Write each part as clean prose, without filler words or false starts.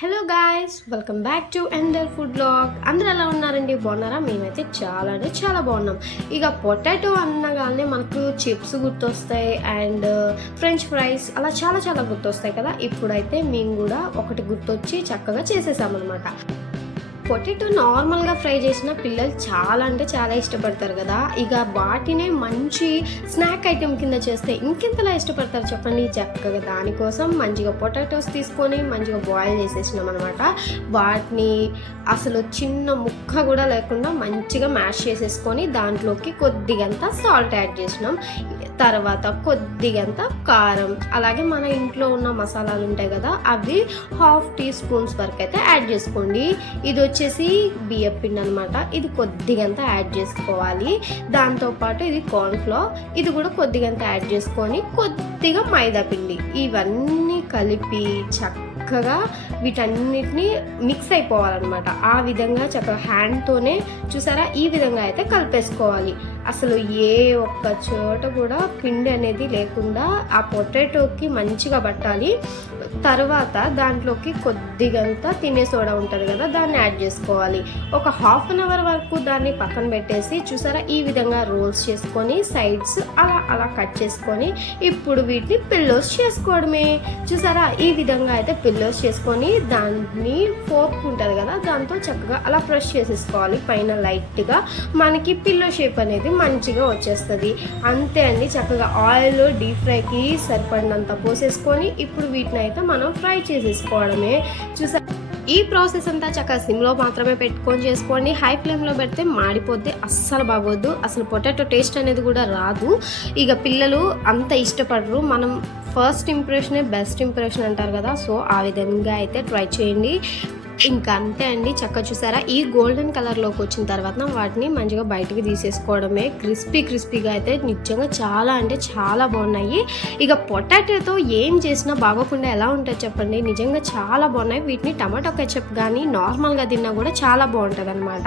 Hello guys, welcome back to Ender food blog. అందరూ ఎలా ఉన్నారండి? బాగున్నారా? మేమైతే చాలా అంటే చాలా బాగున్నాం. ఇక పొటాటో అనగానే మనకు చిప్స్ గుర్తొస్తాయి అండ్ ఫ్రెంచ్ ఫ్రైస్ అలా చాలా చాలా గుర్తొస్తాయి కదా. ఇప్పుడైతే మేము కూడా ఒకటి గుర్తొచ్చి చక్కగా చేసేసామన్నమాట. పొటాటో నార్మల్గా ఫ్రై చేసిన పిల్లలు చాలా అంటే చాలా ఇష్టపడతారు కదా. ఇక వాటినే మంచి స్నాక్ ఐటెం కింద చేస్తే ఇంకెంతలా ఇష్టపడతారు చెప్పండి. చక్కగా దానికోసం మంచిగా పొటాటోస్ తీసుకొని మంచిగా బాయిల్ చేసేసినాం అనమాట. వాటిని అసలు చిన్న ముక్క కూడా లేకుండా మంచిగా మ్యాష్ చేసేసుకొని దాంట్లోకి కొద్దిగంత సాల్ట్ యాడ్ చేసినాం. తర్వాత కొద్దిగంత కారం, అలాగే మన ఇంట్లో ఉన్న మసాలాలు ఉంటాయి కదా, అవి 1/2 టీ స్పూన్స్ వరకు అయితే యాడ్ చేసుకోండి. ఇది వచ్చేసి బియ్యం పిండి అనమాట. ఇది కొద్దిగంత యాడ్ చేసుకోవాలి. దాంతోపాటు ఇది కార్న్ఫ్లోర్, ఇది కూడా కొద్దిగంత యాడ్ చేసుకొని కొద్దిగా మైదా పిండి, ఇవన్నీ కలిపి చక్కగా వీటన్నిటిని మిక్స్ అయిపోవాలన్నమాట. ఆ విధంగా చక్కగా హ్యాండ్తోనే చూసారా, ఈ విధంగా అయితే కలిపేసుకోవాలి. అసలు ఏ ఒక్క చోట కూడా పిండి అనేది లేకుండా ఆ పొటాటోకి మంచిగా పట్టాలి. తర్వాత దాంట్లోకి కొద్దిగంత తినే సోడా ఉంటుంది కదా, దాన్ని యాడ్ చేసుకోవాలి. ఒక 1/2 అవర్ వరకు దాన్ని పక్కన పెట్టేసి చూసారా, ఈ విధంగా రోల్స్ చేసుకొని సైడ్స్ అలా అలా కట్ చేసుకొని ఇప్పుడు వీటిని పిల్లోస్ చేసుకోవడమే. చూసారా, ఈ విధంగా అయితే పిల్లోస్ చేసుకొని దాన్ని ఫోర్క్ ఉంటుంది కదా, దాంతో చక్కగా అలా ప్రెస్ చేసేసుకోవాలి. పైన లైట్గా మనకి పిల్లో షేప్ అనేది మంచిగా వచ్చేస్తుంది. అంతే అండి. చక్కగా ఆయిల్ డీప్ ఫ్రైకి సరిపడినంత పోసేసుకొని ఇప్పుడు వీటిని అయితే మనం ఫ్రై చేసేసుకోవడమే. చూసా, ఈ ప్రాసెస్ అంతా చక్కగా సిమ్లో మాత్రమే పెట్టుకొని చేసుకోండి. హై ఫ్లేమ్లో పెడితే మాడిపోతే అస్సలు బాగోద్దు. అసలు పొటాటో టేస్ట్ అనేది కూడా రాదు. ఇక పిల్లలు అంత ఇష్టపడరు. మనం ఫస్ట్ ఇంప్రెషనే బెస్ట్ ఇంప్రెషన్ అంటారు కదా, సో ఆ విధంగా అయితే ట్రై చేయండి. ఇంకా అంతే అండి. చక్కగా చూసారా, ఈ గోల్డెన్ కలర్లోకి వచ్చిన తర్వాత వాటిని మంచిగా బయటకు తీసేసుకోవడమే. క్రిస్పీగా అయితే నిజంగా చాలా అంటే చాలా బాగున్నాయి. ఇక పొటాటోతో ఏం చేసినా బాగోకుండా ఎలా ఉంటుంది చెప్పండి. నిజంగా చాలా బాగున్నాయి. వీటిని టమాటో కెచప్ కానీ నార్మల్గా తిన్నా కూడా చాలా బాగుంటుంది అనమాట.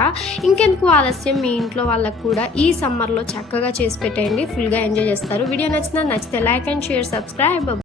ఇంకెందుకు ఆలస్యం, మీ ఇంట్లో వాళ్ళకు కూడా ఈ సమ్మర్లో చక్కగా చేసి పెట్టేయండి. ఫుల్గా ఎంజాయ్ చేస్తారు. వీడియో నచ్చితే లైక్ అండ్ షేర్, సబ్స్క్రైబ్.